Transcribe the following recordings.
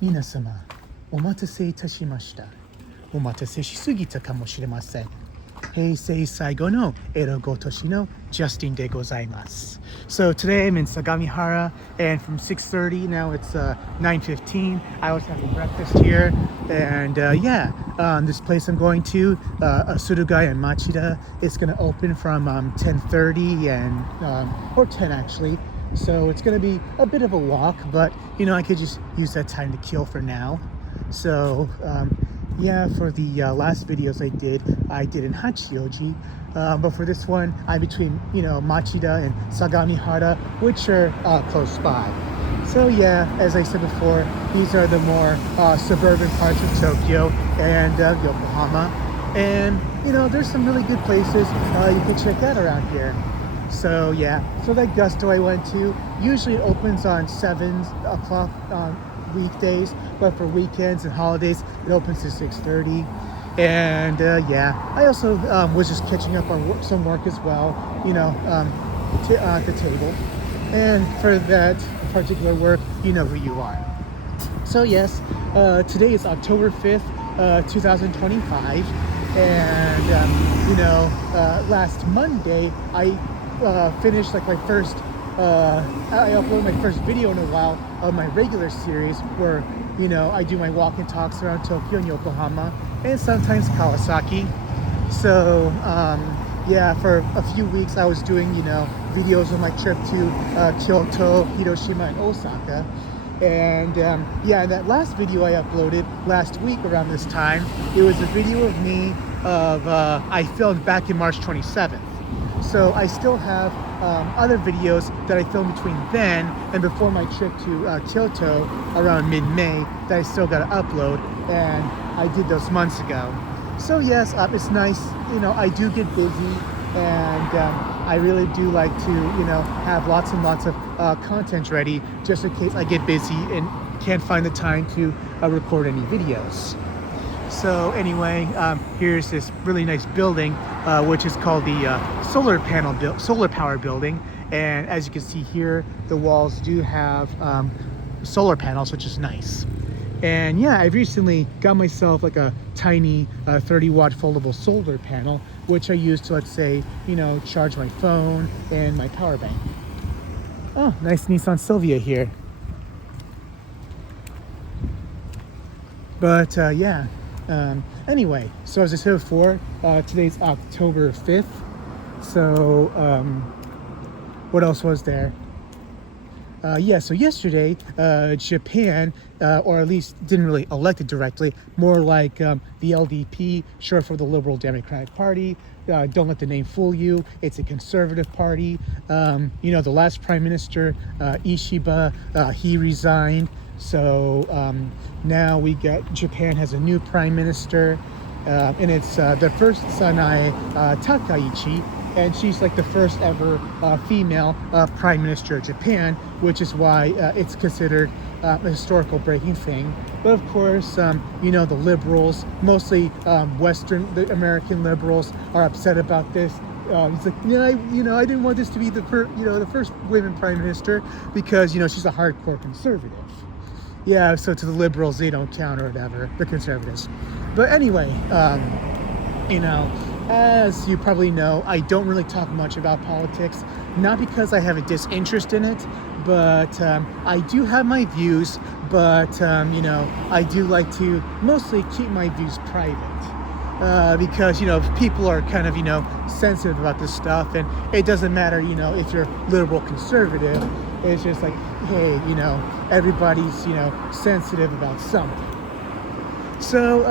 皆様、お待たせいたしました。お待たせしすぎたかもしれません。平成最後のエロごとしの Justin de gozaimasu. So today I'm in Sagamihara, and from 6:30 now it's 9:15. I was having breakfast here, and this place I'm going to, Surugai and Machida, is going to open from 10:30 and or 10 actually. So it's going to be a bit of a walk, but I could just use that time to kill for now. So for the last videos I did in Hachioji, but for this one I'm between Machida and Sagamihara, which are close by. So as I said before, these are the more suburban parts of Tokyo and Yokohama, and there's some really good places you can check out around here. So that Gusto I went to usually opens on 7 o'clock on weekdays, but for weekends and holidays it opens to 6:30. And I also was just catching up on some work as well, at the table. And for that particular work, you know who you are. So today is October 5th, 2025, and last Monday I finished my first I uploaded my first video in a while of my regular series where I do my walk and talks around Tokyo and Yokohama and sometimes Kawasaki. So for a few weeks I was doing videos of my trip to Kyoto, Hiroshima, and Osaka. And that last video I uploaded last week around this time, it was a video of me I filmed back in March 27th. So I still have other videos that I filmed between then and before my trip to Kyoto around mid-May that I still got to upload, and I did those months ago. So it's nice, I do get busy, and I really do like to have lots and lots of content ready just in case I get busy and can't find the time to record any videos. So anyway, here's this really nice building, which is called the solar power building. And as you can see here, the walls do have solar panels, which is nice. And I've recently got myself like a tiny 30-watt foldable solar panel, which I use to, let's say, charge my phone and my power bank. Oh, nice Nissan Silvia here. But anyway, so as I said before, today's October 5th. So what else was there? So yesterday, Japan, or at least didn't really elect it directly, more like the LDP, short for the Liberal Democratic Party. Don't let the name fool you. It's a conservative party. The last prime minister, Ishiba, he resigned. So now Japan has a new prime minister, and it's the first Sanae Takaichi, and she's like the first ever female prime minister of Japan, which is why it's considered a historical breaking thing. But of course, the liberals, mostly the American liberals, are upset about this. He's like, I didn't want this to be the first women prime minister because she's a hardcore conservative. So to the liberals, they don't count or whatever, the conservatives. But anyway, as you probably know, I don't really talk much about politics, not because I have a disinterest in it, but I do have my views, but I do like to mostly keep my views private. Because people are kind of sensitive about this stuff, and it doesn't matter if you're liberal, conservative. It's just like, hey, everybody's sensitive about something. So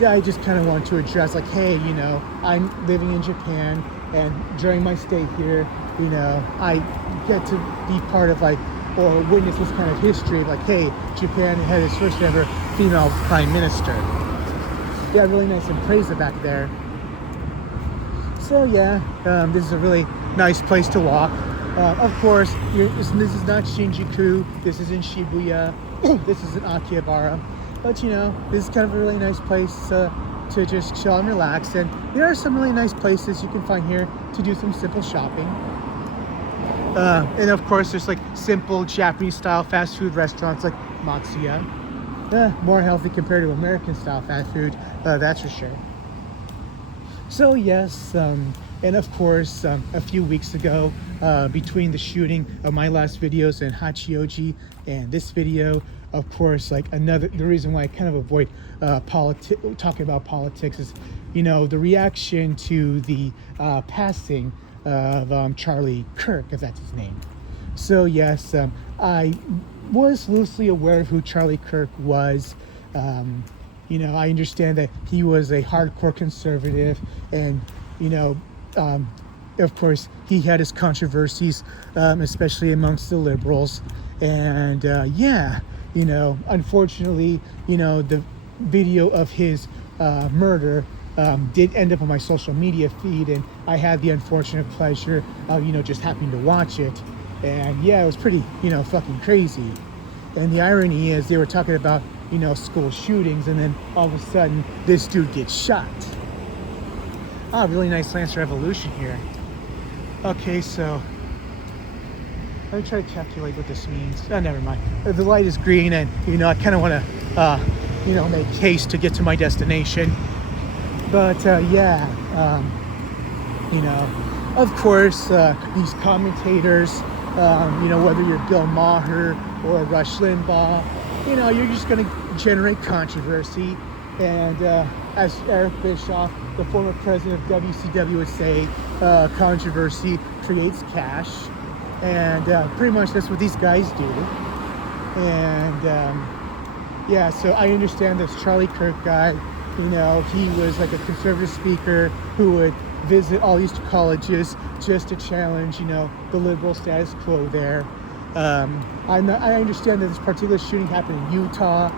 I just kind of want to address like, hey, I'm living in Japan, and during my stay here, I get to be part of or witness this kind of history of hey, Japan had its first ever female prime minister. Really nice and praise it back there. So this is a really nice place to walk. Of course, this is not Shinjuku, this isn't Shibuya, this isn't Akihabara, but this is kind of a really nice place to just chill and relax, and there are some really nice places you can find here to do some simple shopping. And of course, there's like simple Japanese style fast food restaurants like Matsuya. More healthy compared to American style fast food, that's for sure. So yes, and of course, a few weeks ago, between the shooting of my last videos in Hachioji and this video, of course, like the reason why I kind of avoid talking about politics is, the reaction to the passing of Charlie Kirk, if that's his name. So yes, I was loosely aware of who Charlie Kirk was. I understand that he was a hardcore conservative, and of course, he had his controversies, especially amongst the liberals. And unfortunately, the video of his murder did end up on my social media feed, and I had the unfortunate pleasure of, just happening to watch it. And yeah, it was pretty, fucking crazy. And the irony is they were talking about, school shootings, and then all of a sudden this dude gets shot. Really nice Lancer evolution here. Okay, so let me try to calculate what this means. Never mind. The light is green, and I kind of want to make haste to get to my destination. But of course, these commentators, whether you're Bill Maher or Rush Limbaugh, you're just going to generate controversy. And as Eric Bischoff, the former president of WCW, would say, controversy creates cash. And pretty much that's what these guys do. And so I understand this Charlie Kirk guy. He was like a conservative speaker who would visit all these colleges just to challenge, the liberal status quo there. I understand that this particular shooting happened in Utah.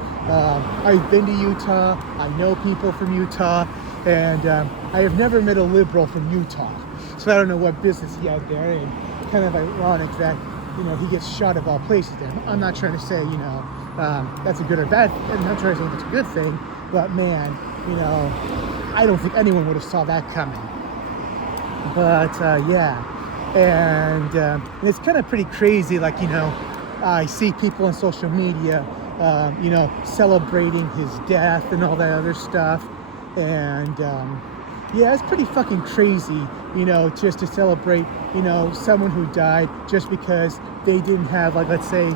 I've been to Utah. I know people from Utah, and I have never met a liberal from Utah. So I don't know what business he had there, and kind of ironic that, he gets shot of all places there. I'm not trying to say, that's a good or bad. I'm not trying to say that's a good thing, but man, I don't think anyone would have saw that coming. But and it's kind of pretty crazy. Like, I see people on social media, celebrating his death and all that other stuff. And it's pretty fucking crazy, just to celebrate, someone who died just because they didn't have, like, let's say,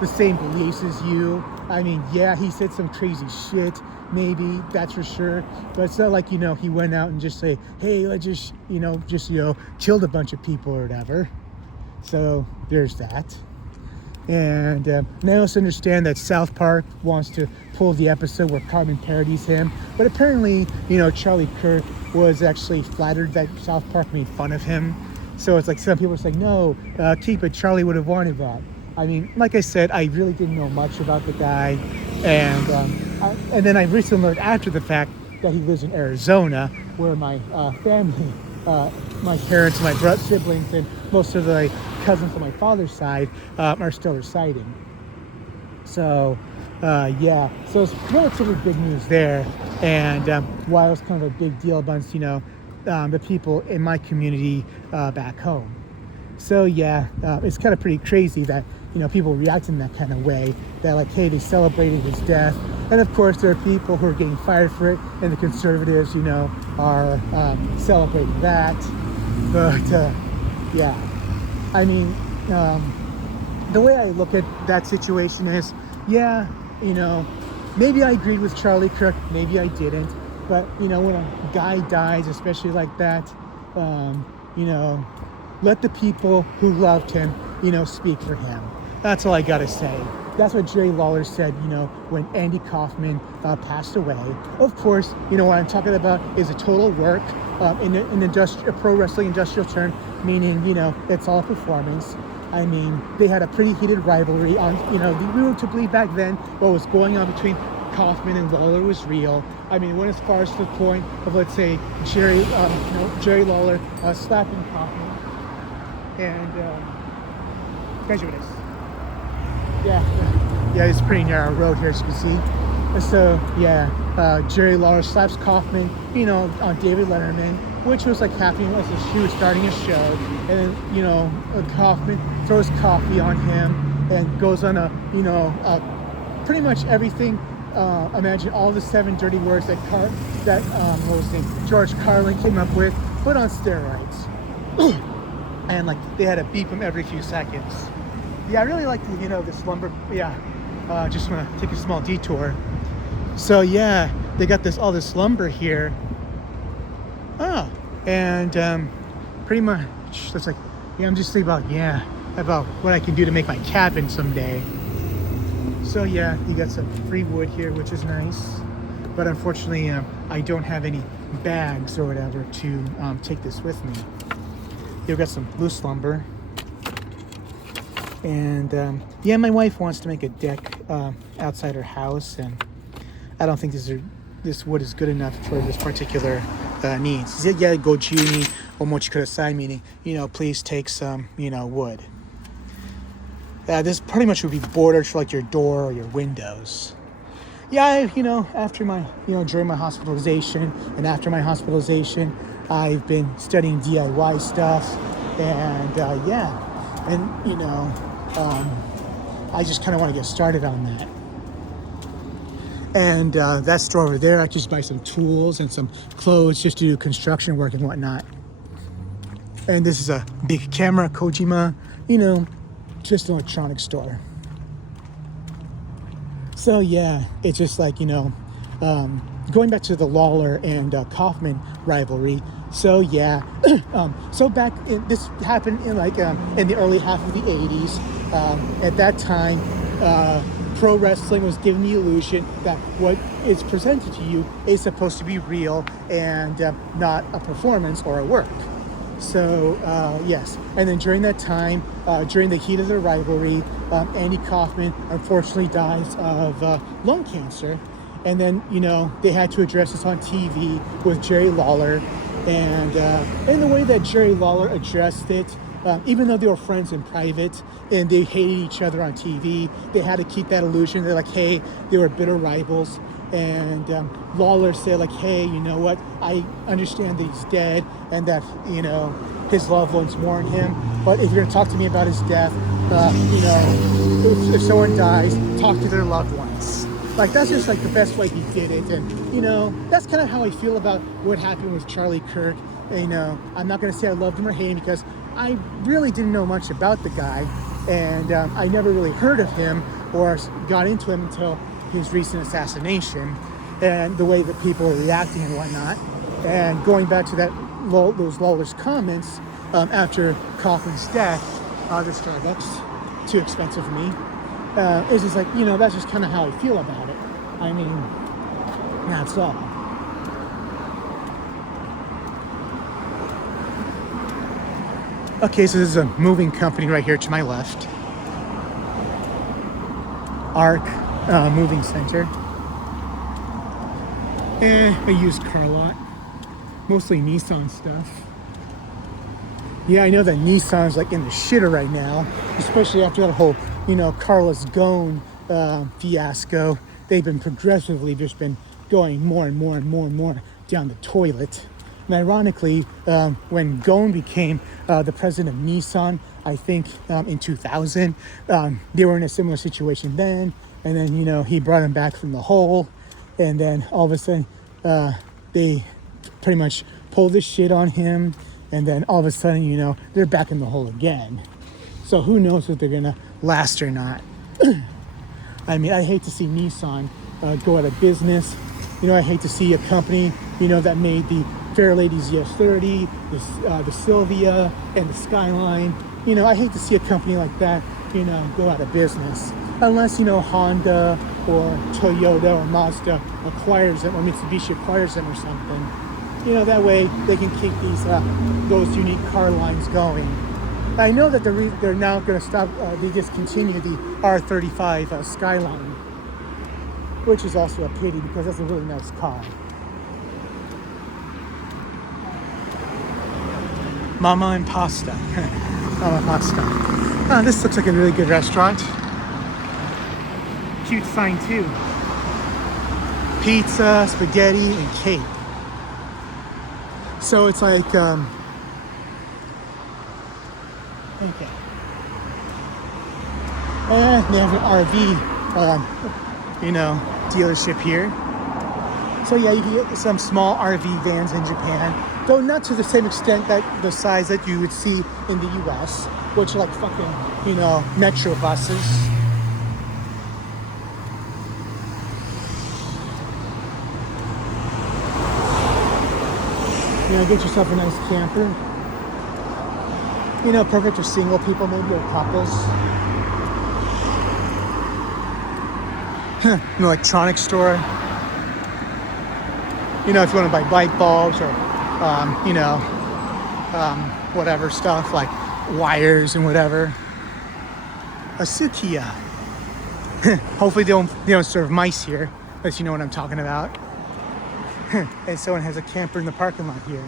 the same beliefs as you. I mean, yeah, he said some crazy shit, maybe, that's for sure. But it's not like, he went out and just say, hey, let's just killed a bunch of people or whatever. So there's that. And I also understand that South Park wants to pull the episode where Cartman parodies him. But apparently, Charlie Kirk was actually flattered that South Park made fun of him. So it's like some people are saying, no, keep it, Charlie would have wanted that. I mean, like I said, I really didn't know much about the guy. And then I recently learned after the fact that he lives in Arizona, where my family, my parents, my siblings, and most of the cousins on my father's side are still residing. So, so it's relatively big news there. And while it's kind of a big deal amongst, the people in my community back home. So it's kind of pretty crazy that, people react in that kind of way, that like, hey, they celebrated his death. And of course, there are people who are getting fired for it, and the conservatives, are celebrating that. But I mean, the way I look at that situation is, maybe I agreed with Charlie Kirk, maybe I didn't. But, when a guy dies, especially like that, let the people who loved him, speak for him. That's all I gotta say. That's what Jerry Lawler said, when Andy Kaufman passed away. Of course, what I'm talking about is a total work, in a pro wrestling industrial term, meaning, it's all performance. I mean, they had a pretty heated rivalry on, we were to believe back then what was going on between Kaufman and Lawler was real. I mean, it went as far as to the point of, let's say, Jerry Lawler slapping Kaufman. And, guys, look at this. Yeah, it's a pretty narrow road here, as you can see. So, Jerry Lawler slaps Kaufman, on David Letterman. which was like happening as she was starting a show. And then, you know, Kaufman throws coffee on him and goes on pretty much everything. Imagine all the 7 dirty words that what was his name? George Carlin came up with, but on steroids. And like they had to beep him every few seconds. Yeah, I really like this lumber. Yeah, just want to take a small detour. So yeah, they got all this lumber here. Oh, and pretty much that's like, yeah, I'm just thinking about what I can do to make my cabin someday. So yeah, you got some free wood here, which is nice, but unfortunately I don't have any bags or whatever to take this with me. You've got some loose lumber, and yeah, my wife wants to make a deck outside her house, and I don't think this wood is good enough for this particular needs. She said, yeah, goju omochi kudasai, meaning, please take some, wood. This pretty much would be bordered for like your door or your windows. Yeah, after my, during my hospitalization and after my hospitalization, I've been studying DIY stuff, and yeah, and I just kind of want to get started on that. And that store over there, I just buy some tools and some clothes just to do construction work and whatnot. And this is a big camera, Kojima, just an electronics store. So yeah, it's just like, going back to the Lawler and Kaufman rivalry. So yeah, so this happened in in the early half of the 80s. At that time, pro wrestling was given the illusion that what is presented to you is supposed to be real and not a performance or a work. So yes, and then during that time, during the heat of the rivalry, Andy Kaufman unfortunately dies of lung cancer. And then, they had to address this on TV with Jerry Lawler. And in the way that Jerry Lawler addressed it, even though they were friends in private and they hated each other on TV, they had to keep that illusion. They're like, hey, they were bitter rivals. And Lawler said like, hey, you know what? I understand that he's dead and that, his loved ones mourn him. But if you're going to talk to me about his death, if someone dies, talk to their loved ones. Like, that's just like the best way he did it. And, that's kind of how I feel about what happened with Charlie Kirk. And, I'm not going to say I loved him or hated him because I really didn't know much about the guy. And I never really heard of him or got into him until his recent assassination and the way that people are reacting and whatnot. And going back to those Lawler's comments after Kaufman's death, this Starbucks, too expensive for me. It's just like, that's just kind of how I feel about it. I mean, that's all. Okay, so this is a moving company right here to my left. ARC Moving Center. A used car lot. Mostly Nissan stuff. Yeah, I know that Nissan's like in the shitter right now, especially after that whole, Carlos Ghosn fiasco. They've been progressively just been going more and more and more and more down the toilet. And ironically, when Ghosn became the president of Nissan, I think in 2000, they were in a similar situation then. And then, he brought him back from the hole. And then all of a sudden, they pretty much pulled this shit on him. And then all of a sudden, they're back in the hole again. So who knows if they're going to last or not. I mean, I hate to see Nissan go out of business. I hate to see a company, that made the Fairlady ZS30, the Sylvia, and the Skyline. I hate to see a company like that, go out of business. Unless, Honda or Toyota or Mazda acquires them, or Mitsubishi acquires them or something. That way they can keep those unique car lines going. I know that they're now going to stop, they discontinue the R35 Skyline, which is also a pity because that's a really nice car. Mama and Pasta. Mama Pasta. This looks like a really good restaurant. Cute sign too. Pizza, spaghetti, and cake. So it's like, okay. And they have an RV, dealership here. So yeah, you can get some small RV vans in Japan, though not to the same extent that the size that you would see in the US, which are like fucking, metro buses. Get yourself a nice camper. Perfect for single people, maybe, or couples. An electronics store. If you want to buy light bulbs or, whatever stuff like wires and whatever. A Sukiya. Hopefully they don't serve mice here, unless you know what I'm talking about. And someone has a camper in the parking lot here.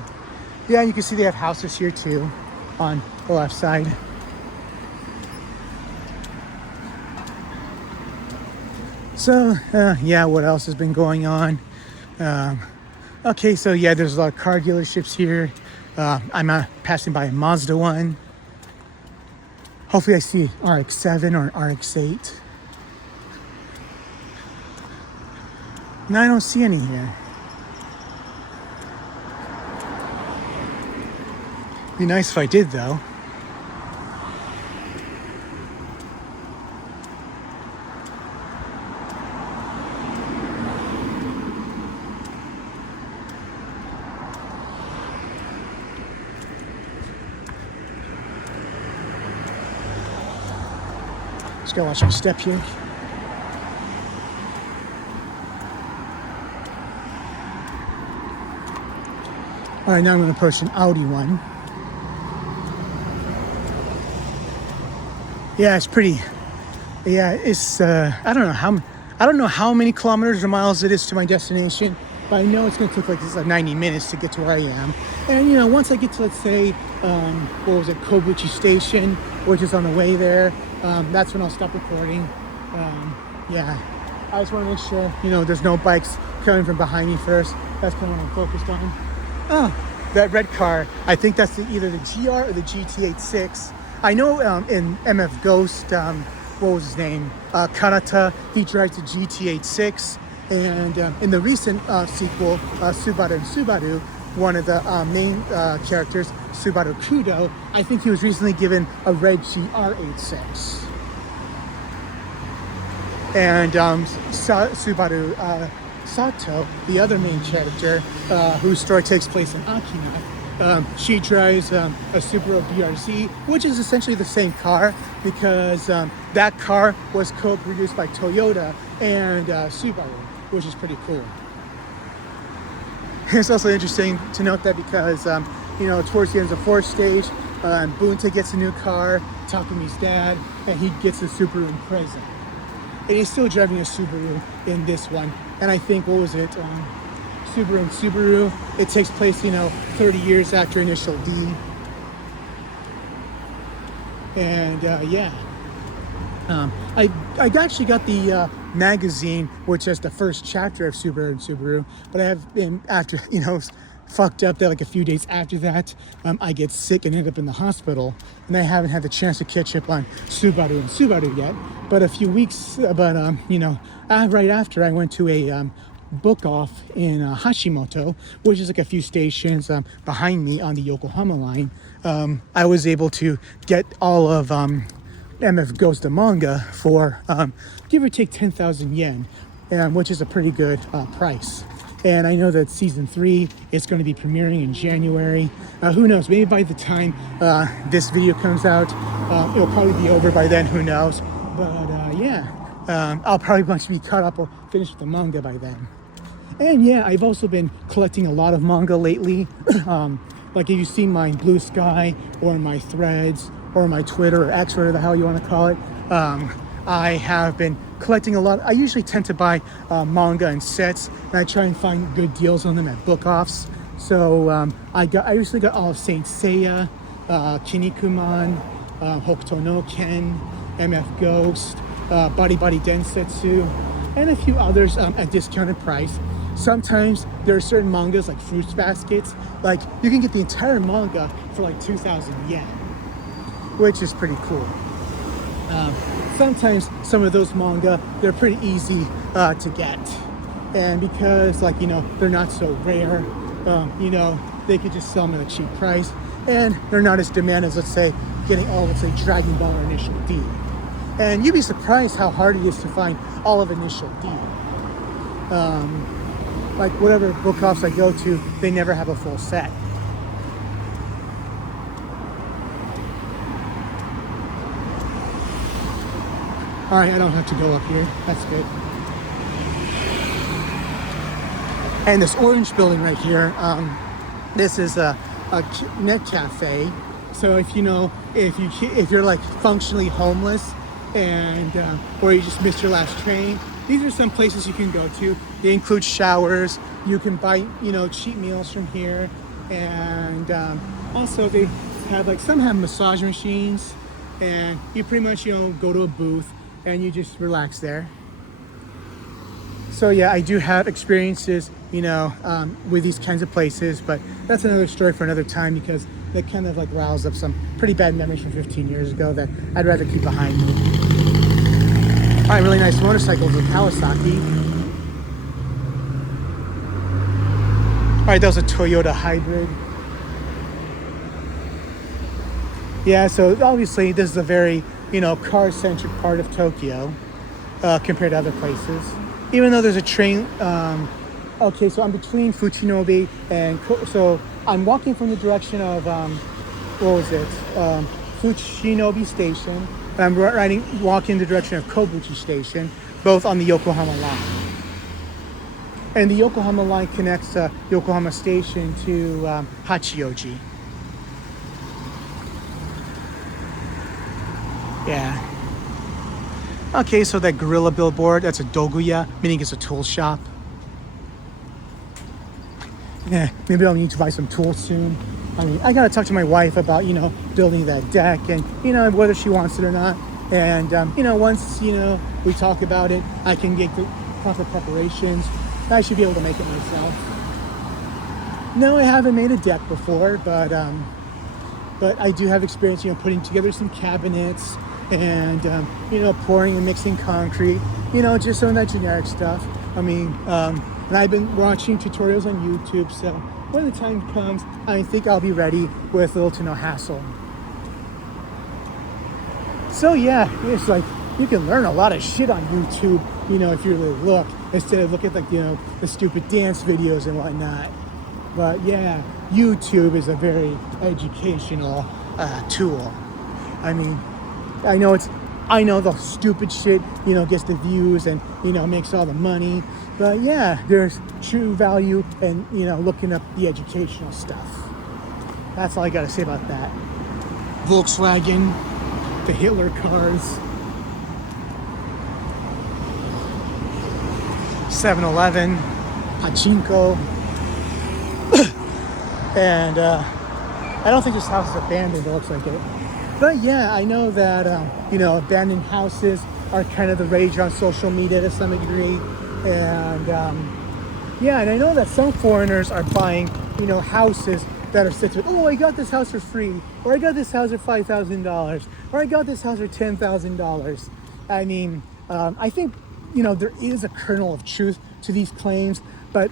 Yeah, you can see they have houses here too on the left side. So, yeah, what else has been going on? Okay, so yeah, there's a lot of car dealerships here. I'm passing by a Mazda one. Hopefully I see RX-7 or RX-8. No, I don't see any here. Be nice if I did, though. Just gotta watch my step here. All right, now I'm gonna approach an Audi one. Yeah, it's pretty. Yeah, it's. I don't know how many kilometers or miles it is to my destination, but I know it's gonna take like 90 minutes to get to where I am. And once I get to, let's say, Kobuchi Station, which is on the way there, that's when I'll stop recording. Yeah, I just want to make sure there's no bikes coming from behind me first. That's kind of what I'm focused on. Oh, that red car. I think that's either the GR or the GT86. I know in MF Ghost, what was his name? Kanata, he drives the GT86. And in the recent sequel, Subaru and Subaru, one of the main characters, Subaru Kudo, I think he was recently given a red GR86. And Subaru Sato, the other main character, whose story takes place in Akina, she drives a Subaru BRZ, which is essentially the same car because that car was co-produced by Toyota and Subaru, which is pretty cool. It's also interesting to note that because, towards the end of the fourth stage, Bunta gets a new car, Takumi's dad, and he gets a Subaru Impreza. And he's still driving a Subaru in this one. And I think, what was it? Subaru and Subaru. It takes place, 30 years after Initial D. And yeah. I actually got the magazine, which is the first chapter of Subaru and Subaru, but I have been, after, fucked up that like a few days after that, I get sick and end up in the hospital, and I haven't had the chance to catch up on Subaru and Subaru yet. But a few weeks, right after, I went to a book off in Hashimoto, which is like a few stations behind me on the Yokohama line. I was able to get all of MF Ghost the manga for give or take 10,000 yen, which is a pretty good price. And I know that season 3 is going to be premiering in January. Who knows? Maybe by the time this video comes out, it'll probably be over by then. Who knows? But yeah, I'll probably want to be caught up or finished with the manga by then. And yeah, I've also been collecting a lot of manga lately. Like if you've seen my Blue Sky or my Threads or my Twitter or X, whatever the hell you want to call it, I have been collecting a lot. I usually tend to buy manga in sets, and I try and find good deals on them at book offs. So I recently got all of Saint Seiya, Kinnikuman, Hokuto no Ken, MF Ghost, Bari Bari Densetsu, and a few others at discounted price. sometimes there are certain mangas like Fruits Baskets, like you can get the entire manga for like 2,000 yen, which is pretty cool. Sometimes some of those manga, they're pretty easy to get. And because like, they're not so rare, they could just sell them at a cheap price. And they're not as demanded as, let's say, getting all, let's say, Dragon Ball or Initial D. And you'd be surprised how hard it is to find all of Initial D. Like whatever book offs I go to, they never have a full set. All right, I don't have to go up here. That's good. And this orange building right here, this is a net cafe. So if you're like functionally homeless and or you just missed your last train, these are some places you can go to. They include showers. You can buy cheap meals from here, and also they have some have massage machines, and you pretty much go to a booth and you just relax there. So yeah, I do have experiences with these kinds of places, but that's another story for another time because they kind of rouse up some pretty bad memories from 15 years ago that I'd rather keep behind me. All right, really nice motorcycles with Kawasaki. All right, that was a Toyota hybrid. Yeah, so obviously this is a very, car-centric part of Tokyo compared to other places. Even though there's a train, okay, so I'm between Fuchinobe and, so I'm walking from the direction of, Fuchinobe Station, and I'm walking in the direction of Kobuchi Station, both on the Yokohama line. And the Yokohama line connects Yokohama Station to Hachioji. Yeah. Okay, so that gorilla billboard, that's a doguya, meaning it's a tool shop. Yeah, maybe I'll need to buy some tools soon. I mean, I gotta talk to my wife about, building that deck and, whether she wants it or not. And, once, we talk about it, I can get the proper preparations. I should be able to make it myself. No, I haven't made a deck before, but I do have experience, putting together some cabinets and, pouring and mixing concrete, just some of that generic stuff. I mean, and I've been watching tutorials on YouTube, so when the time comes, I think I'll be ready with little to no hassle. So yeah, it's you can learn a lot of shit on YouTube, if you really look, instead of looking at the stupid dance videos and whatnot. But yeah, YouTube is a very educational tool. I mean, I know the stupid shit, gets the views and, makes all the money. But yeah, there's true value in, looking up the educational stuff. That's all I gotta say about that. Volkswagen, the Hitler cars, 7-Eleven, pachinko, and I don't think this house is abandoned, it looks like it. But yeah, I know that, abandoned houses are kind of the rage on social media to some degree. And yeah, and I know that some foreigners are buying, houses that are said to, oh, I got this house for free, or I got this house for $5,000, or I got this house for $10,000. I mean, I think, there is a kernel of truth to these claims, but,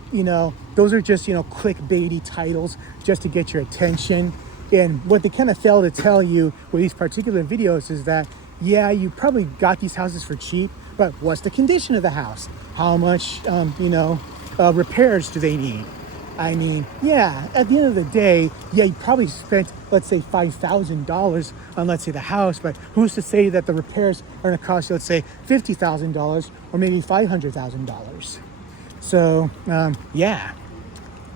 those are just, clickbaity titles just to get your attention. And what they kind of fail to tell you with these particular videos is that, yeah, you probably got these houses for cheap, but what's the condition of the house? How much, repairs do they need? I mean, yeah, at the end of the day, yeah, you probably spent, let's say, $5,000 on, let's say, the house, but who's to say that the repairs are going to cost you, let's say, $50,000 or maybe $500,000? So, yeah.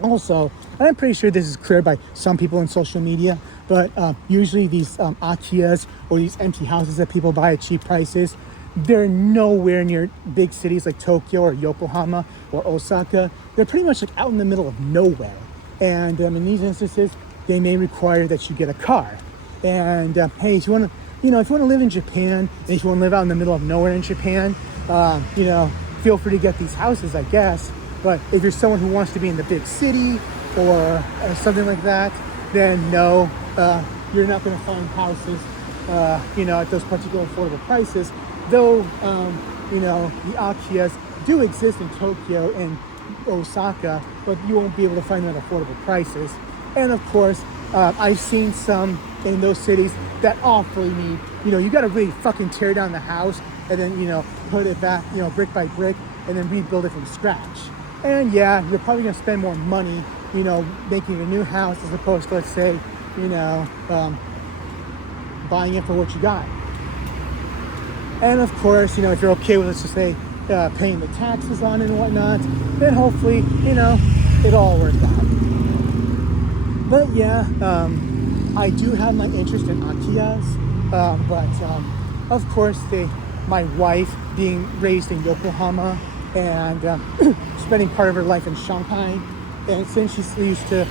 Also, and I'm pretty sure this is clear by some people on social media, but usually these Akiyas or these empty houses that people buy at cheap prices, they're nowhere near big cities like Tokyo or Yokohama or Osaka. They're pretty much out in the middle of nowhere. And in these instances, they may require that you get a car. And hey, if you want to live in Japan, and if you want to live out in the middle of nowhere in Japan, feel free to get these houses, I guess. But if you're someone who wants to be in the big city or something like that, then no, you're not going to find houses, at those particular affordable prices. Though, the Akiyas do exist in Tokyo and Osaka, but you won't be able to find them at affordable prices. And of course, I've seen some in those cities that awfully need, you got to really fucking tear down the house and then, put it back, brick by brick, and then rebuild it from scratch. And yeah, you're probably going to spend more money, making a new house as opposed to, let's say, buying it for what you got. And of course, if you're okay with, let's just say, paying the taxes on it and whatnot, then hopefully, it'll all work out. But yeah, I do have my interest in Akiyas, but of course, my wife being raised in Yokohama and spending part of her life in Shanghai, and since she's used to,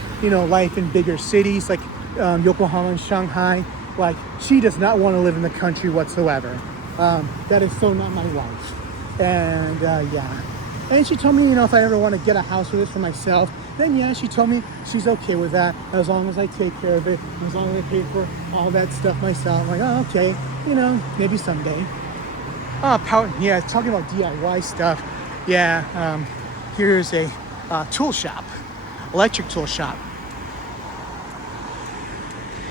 life in bigger cities like Yokohama and Shanghai, like she does not want to live in the country whatsoever. That is so not my wife. And yeah. And she told me, if I ever want to get a house for this for myself, then yeah, she told me she's okay with that as long as I take care of it, as long as I pay for all that stuff myself. I'm like, oh, okay, maybe someday. Yeah, talking about DIY stuff. Yeah, here's a tool shop, electric tool shop.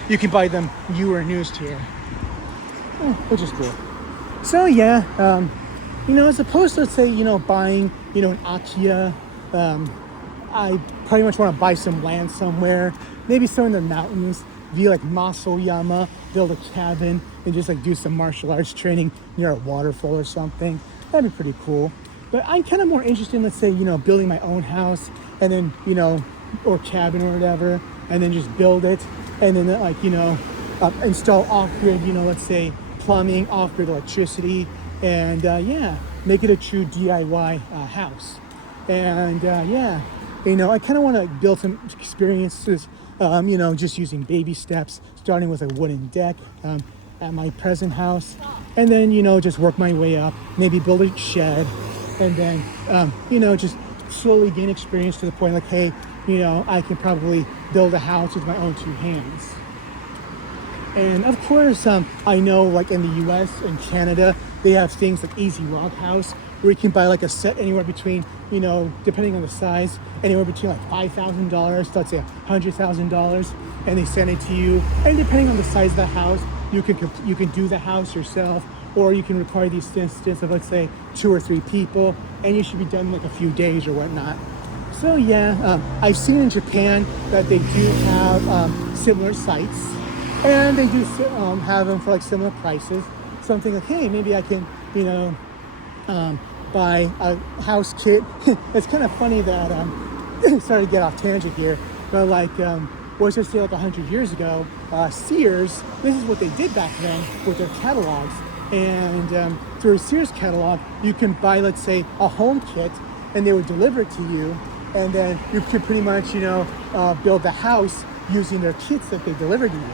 You can buy them new or used here, which is cool. So yeah, as opposed to, let's say, buying, an Akiya, I pretty much want to buy some land somewhere, maybe somewhere in the mountains, be like Masoyama, build a cabin, and just like do some martial arts training near a waterfall or something. That'd be pretty cool. But I'm kind of more interested in, let's say, building my own house and then, or cabin or whatever, and then just build it and then like, install off-grid, let's say plumbing, off-grid electricity, and yeah, make it a true DIY house. And yeah, I kind of want to build some experiences, just using baby steps, starting with a wooden deck at my present house, and then, just work my way up, maybe build a shed, and then, just slowly gain experience to the point like, hey, I can probably build a house with my own two hands. And of course, I know like in the US and Canada, they have things like Easy Rock House, where you can buy like a set anywhere between, depending on the size, anywhere between like $5,000 to, let's say, $100,000, and they send it to you. And depending on the size of the house, you can do the house yourself, or you can require the assistance of, let's say, 2 or 3 people, and you should be done in like a few days or whatnot. So yeah, I've seen in Japan that they do have similar sites, and they do have them for like similar prices. So I'm thinking like, hey, maybe I can, buy a house kit. It's kind of funny that, sorry to get off tangent here, but like, was just say like 100 years ago, Sears, this is what they did back then with their catalogs. And through a Sears catalog, you can buy, let's say, a home kit, and they would deliver it to you, and then you could pretty much, build the house using their kits that they delivered to you.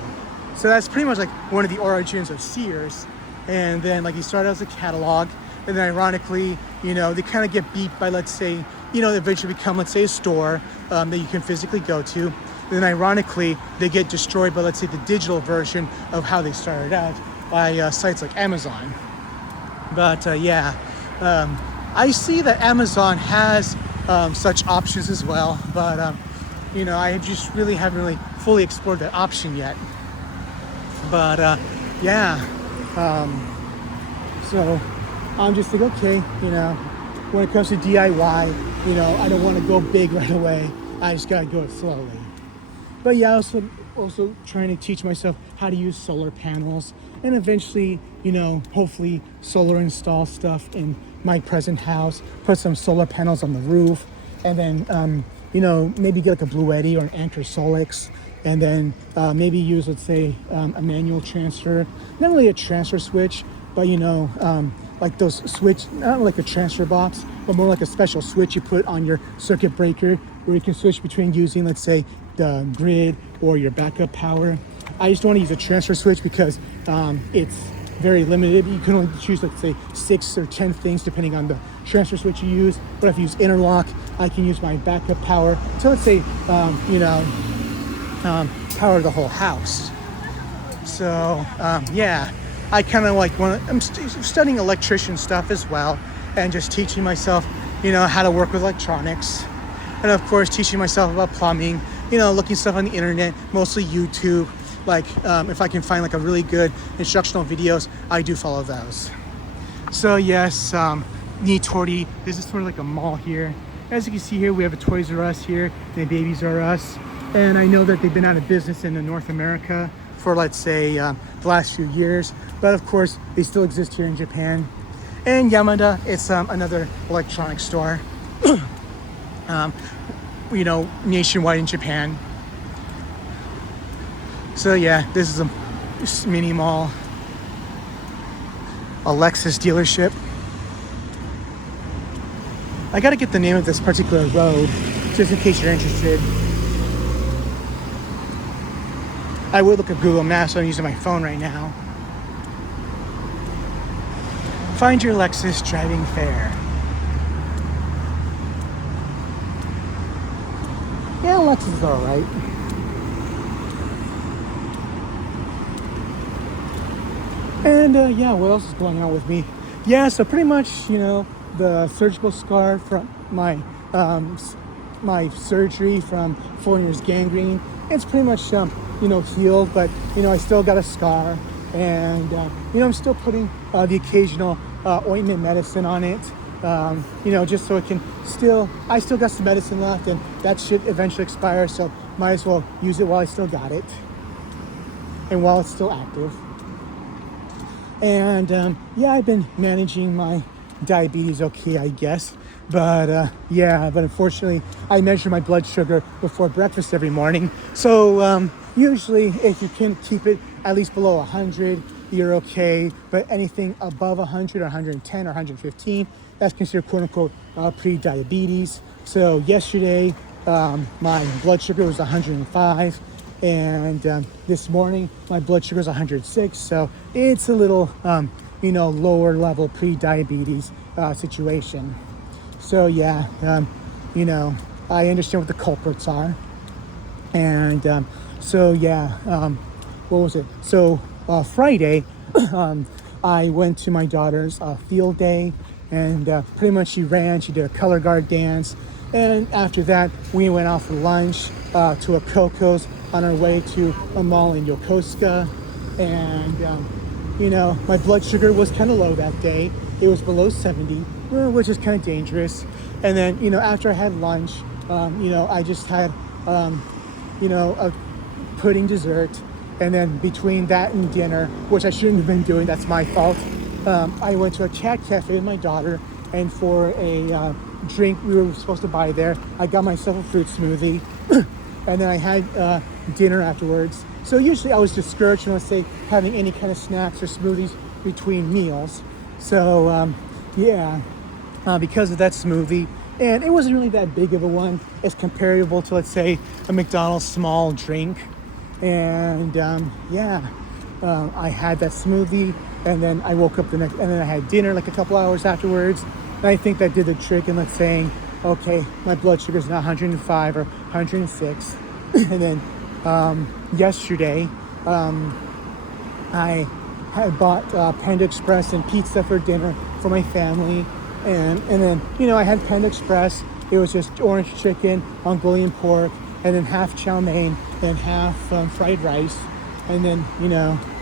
So that's pretty much like one of the origins of Sears. And then like you start out as a catalog, and then ironically, they kind of get beat by, let's say, they eventually become, let's say, a store that you can physically go to. And then ironically, they get destroyed by, let's say, the digital version of how they started out by sites like Amazon. But yeah, I see that Amazon has such options as well, but I just really haven't fully explored that option yet. But yeah, so I'm just like, okay, when it comes to DIY, I don't want to go big right away. I just gotta go slowly. But yeah, also trying to teach myself how to use solar panels, and eventually, hopefully solar install stuff in my present house, put some solar panels on the roof, and then, maybe get like a Bluetti or an Anker Solix, and then maybe use, let's say, a manual transfer, not really a transfer switch, but, like those switch, not like a transfer box, but more like a special switch you put on your circuit breaker, where you can switch between using, let's say, the grid or your backup power. I just don't want to use a transfer switch because it's very limited. You can only choose, let's say, 6 or 10 things depending on the transfer switch you use. But if you use interlock, I can use my backup power to, let's say, power the whole house. So yeah, I kind of like I'm studying electrician stuff as well, and just teaching myself, how to work with electronics, and of course teaching myself about plumbing. Looking stuff on the internet, mostly YouTube. Like if I can find like a really good instructional videos, I do follow those. So yes, Nitori. This is sort of like a mall here. As you can see here, we have a Toys R Us here, and Babies R Us. And I know that they've been out of business in North America for, let's say, the last few years. But of course, they still exist here in Japan. And Yamada, it's another electronics store, nationwide in Japan. So yeah, this is a mini mall, a Lexus dealership. I gotta get the name of this particular road, just in case you're interested. I would look at Google Maps, so I'm using my phone right now. Find your Lexus driving fair. Yeah, Lexus is alright. And yeah, what else is going on with me? Yeah, so pretty much, the surgical scar from my my surgery from 4 years gangrene, it's pretty much healed, but I still got a scar, and I'm still putting the occasional ointment medicine on it, just so it can I still got some medicine left, and that should eventually expire, so might as well use it while I still got it and while it's still active. And yeah, I've been managing my diabetes okay, I guess. But but unfortunately, I measure my blood sugar before breakfast every morning. So usually, if you can keep it at least below 100, you're okay. But anything above 100 or 110 or 115, that's considered quote unquote pre-diabetes. So yesterday, my blood sugar was 105. And this morning, my blood sugar is 106, so it's a little, lower level pre-diabetes situation. So yeah, I understand what the culprits are. And so yeah, what was it? So Friday, I went to my daughter's field day, and pretty much she did a color guard dance. And after that, we went out for lunch to a Coco's on our way to a mall in Yokosuka. And, my blood sugar was kind of low that day. It was below 70, which is kind of dangerous. And then, after I had lunch, I just had, a pudding dessert. And then between that and dinner, which I shouldn't have been doing, that's my fault, I went to a cat cafe with my daughter, and for a drink we were supposed to buy there, I got myself a fruit smoothie. And then I had dinner afterwards. So usually I was discouraged from, let's say, having any kind of snacks or smoothies between meals. So because of that smoothie, and it wasn't really that big of a one. It's comparable to, let's say, a McDonald's small drink. And I had that smoothie, and then I woke up and then I had dinner like a couple hours afterwards. And I think that did the trick in, let's say, okay, my blood sugar is now 105 or 106. And then yesterday, I had bought Panda Express and pizza for dinner for my family. And then, I had Panda Express. It was just orange chicken, Mongolian pork, and then half chow mein and half fried rice. And then,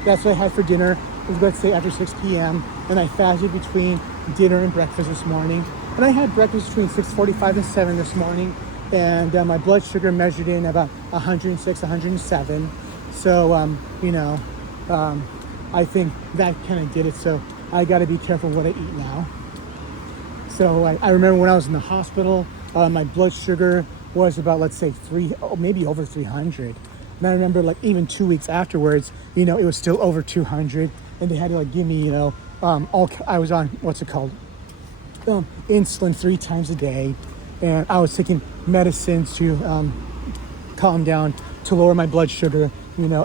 that's what I had for dinner. It was, let's say, after 6 p.m. And I fasted between dinner and breakfast this morning. And I had breakfast between 6:45 and 7 this morning, and my blood sugar measured in about 106, 107. So, I think that kind of did it. So I got to be careful what I eat now. So I remember when I was in the hospital, my blood sugar was about, let's say, maybe over 300. And I remember, like, even 2 weeks afterwards, it was still over 200, and they had to give me, I was on insulin 3 times a day, and I was taking medicines to calm down, to lower my blood sugar,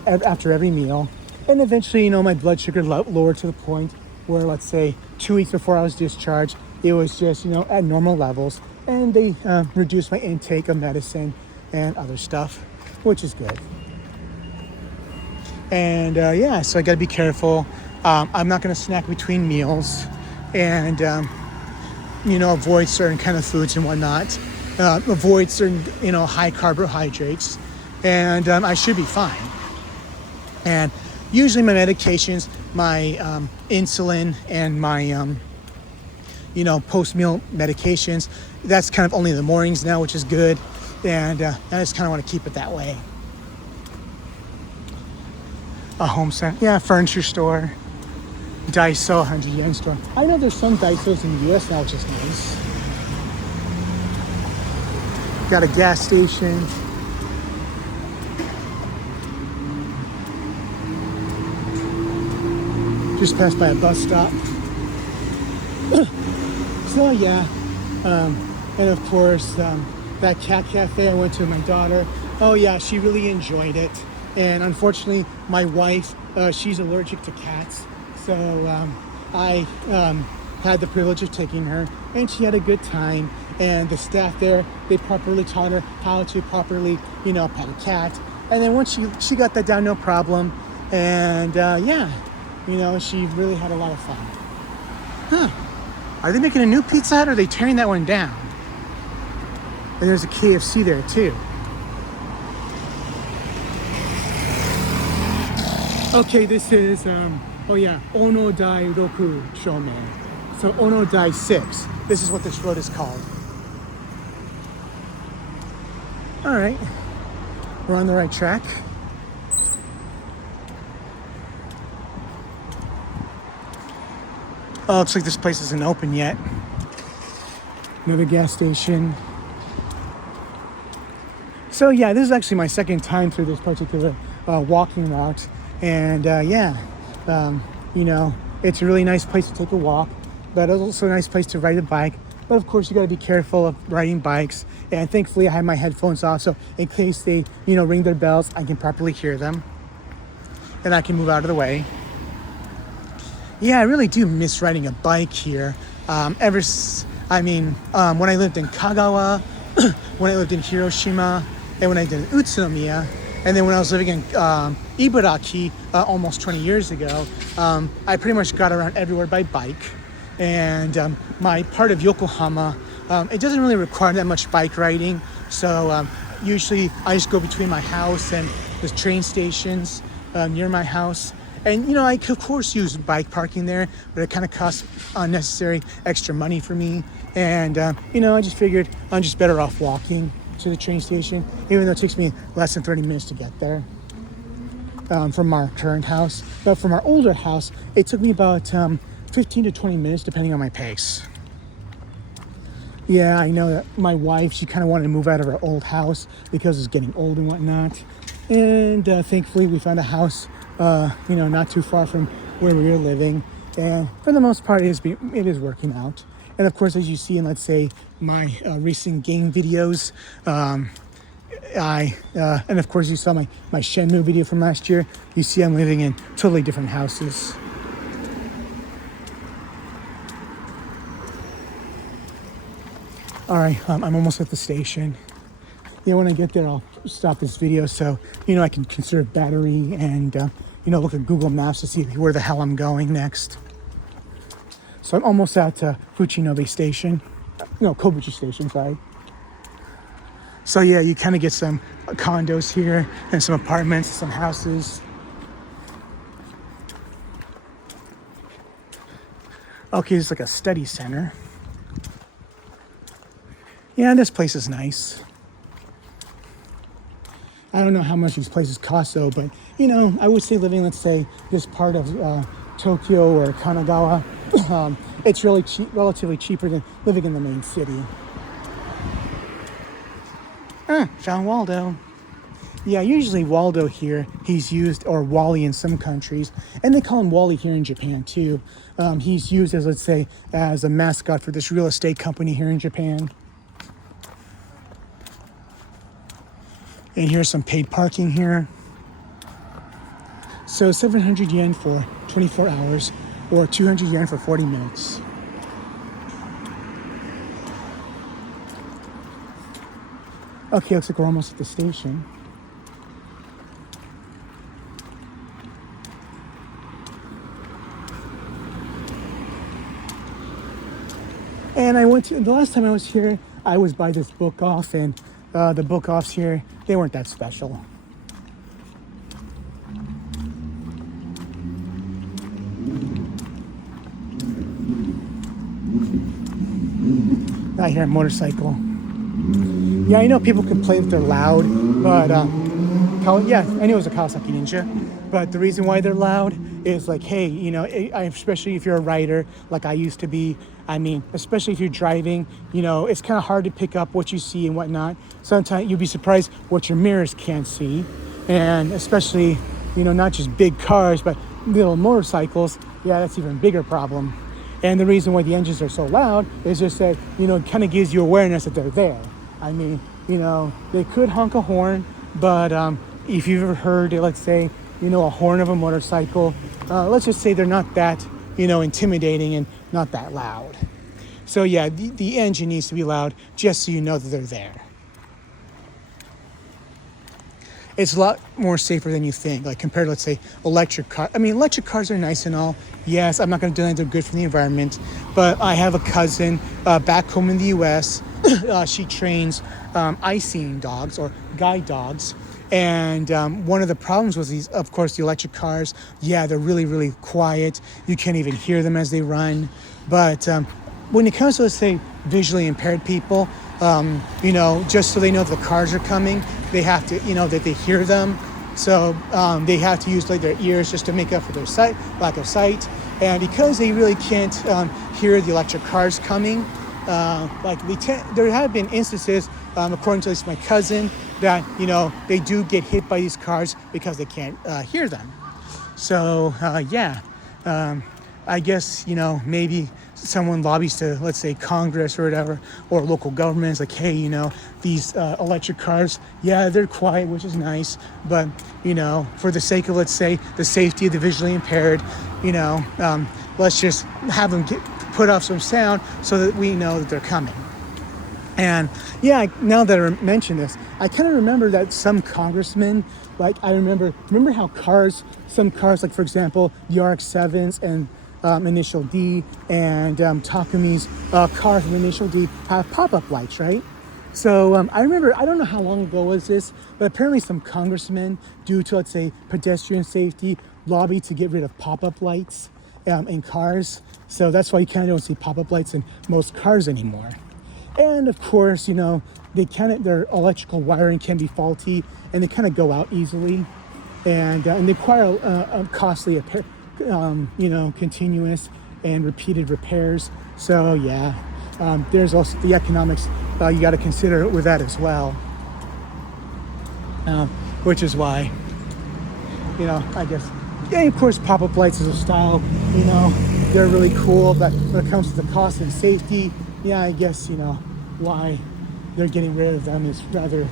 after every meal. And eventually, my blood sugar lowered to the point where, let's say, 2 weeks before I was discharged, it was just, at normal levels. And they reduced my intake of medicine and other stuff, which is good. And so I got to be careful. I'm not going to snack between meals and, avoid certain kind of foods and whatnot. Avoid certain, high carbohydrates. And I should be fine. And usually my medications, my insulin and my, post-meal medications, that's kind of only in the mornings now, which is good. And I just kind of want to keep it that way. A home center, furniture store, Daiso, 100 yen store. I know there's some Daisos in the US now, which is nice. Got a gas station. Just passed by a bus stop. So and of course that cat cafe I went to with my daughter. Oh yeah, she really enjoyed it. And unfortunately, my wife, she's allergic to cats. So I had the privilege of taking her, and she had a good time. And the staff there, they properly taught her how to properly, pet a cat. And then once she got that down, no problem. And she really had a lot of fun. Huh. Are they making a new Pizza Hut, or are they tearing that one down? And there's a KFC there too. Okay, this is, Onodai Roku Shomen. So Onodai 6. This is what this road is called. All right, we're on the right track. Oh, looks like this place isn't open yet. Another gas station. So yeah, this is actually my second time through this particular walking route. And it's a really nice place to take a walk, but it's also a nice place to ride a bike. But of course, you got to be careful of riding bikes. And thankfully, I have my headphones off, so in case they, ring their bells, I can properly hear them, and I can move out of the way. Yeah, I really do miss riding a bike here. When I lived in Kagawa, when I lived in Hiroshima, and when I did in Utsunomiya, and then when I was living in Ibaraki almost 20 years ago, I pretty much got around everywhere by bike. And my part of Yokohama, it doesn't really require that much bike riding. So usually I just go between my house and the train stations near my house. And, I could, of course, use bike parking there, but it kind of costs unnecessary extra money for me. And, I just figured I'm just better off walking to the train station, even though it takes me less than 30 minutes to get there from our current house. But from our older house, it took me about 15 to 20 minutes, depending on my pace. Yeah, I know that my wife, she kind of wanted to move out of her old house because it's getting old and whatnot. And thankfully, we found a house not too far from where we were living, and for the most part, it is working out. And of course, as you see in, let's say, my recent game videos, and of course, you saw my Shenmue video from last year. You see, I'm living in totally different houses. All right, I'm almost at the station. When I get there, I'll stop this video so, I can conserve battery and, look at Google Maps to see where the hell I'm going next. So I'm almost at Fuchinobe Station. Kobuchi Station, sorry. So yeah, you kind of get some condos here and some apartments, some houses. Okay, it's like a study center. Yeah, this place is nice. I don't know how much these places cost though, but I would say living, let's say, this part of Tokyo or Kanagawa, it's really cheap, relatively cheaper than living in the main city. Found Waldo. Yeah, usually Waldo here, he's used, or Wally in some countries, and they call him Wally here in Japan too. He's used as, let's say, as a mascot for this real estate company here in Japan. And here's some paid parking here. So 700 yen for 24 hours or 200 yen for 40 minutes. Okay, looks like we're almost at the station. And the last time I was here, I was by this book off, and the book offs here, they weren't that special. I hear a motorcycle. Yeah, I know people complain that they're loud, but yeah, I knew it was a Kawasaki Ninja, but the reason why they're loud is like, hey, you know, especially if you're a rider like I used to be. I mean, especially if you're driving, you know, it's kind of hard to pick up what you see and whatnot. Sometimes you'll be surprised what your mirrors can't see, and especially, you know, not just big cars, but little motorcycles. Yeah, that's even a bigger problem. And the reason why the engines are so loud is just that, you know, it kind of gives you awareness that they're there. I mean, you know, they could honk a horn, but if you've ever heard, let's say, you know, a horn of a motorcycle, let's just say they're not that, you know, intimidating and not that loud. So yeah, the engine needs to be loud just so you know that they're there. It's a lot more safer than you think, like compared to, let's say, electric car. I mean, electric cars are nice and all. Yes, I'm not going to deny they're good for the environment, but I have a cousin back home in the U.S. She trains icing dogs or guide dogs. And one of the problems was these, of course, the electric cars. Yeah, they're really, really quiet. You can't even hear them as they run. But when it comes to, let's say, visually impaired people, you know, just so they know the cars are coming, they have to, you know, that they hear them. So they have to use like their ears just to make up for their lack of sight. And because they really can't hear the electric cars coming, there have been instances, according to at least my cousin, that, you know, they do get hit by these cars because they can't hear them. So yeah, I guess, you know, maybe someone lobbies to, let's say, Congress or whatever, or local governments, like, hey, you know, these electric cars, yeah, they're quiet, which is nice, but, you know, for the sake of, let's say, the safety of the visually impaired, you know, let's just have them put off some sound so that we know that they're coming. And yeah, now that I mention this, I kind of remember that some congressmen, like I remember how some cars, like for example, the RX-7s and Initial D and Takumi's car from Initial D have pop-up lights, right? So I remember, I don't know how long ago was this, but apparently some congressmen, due to, let's say, pedestrian safety, lobbied to get rid of pop-up lights in cars. So that's why you kind of don't see pop-up lights in most cars anymore. And of course, you know, their electrical wiring can be faulty and they kind of go out easily, and they require a costly, you know, continuous and repeated repairs. So yeah, there's also the economics you got to consider with that as well, which is why, you know, I guess, yeah, of course, pop-up lights is a style, you know, they're really cool, but when it comes to the cost and safety, yeah, I guess, you know, why they're getting rid of them is rather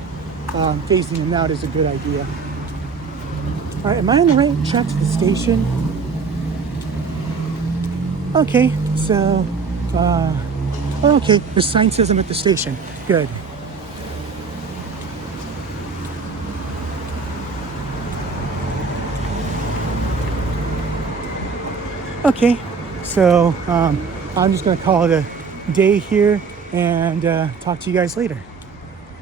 phasing them out is a good idea. All right, am I on the right track to the station? Okay, so, okay, the sign says I'm at the station. Good. Okay, so I'm just gonna call it a day here and talk to you guys later.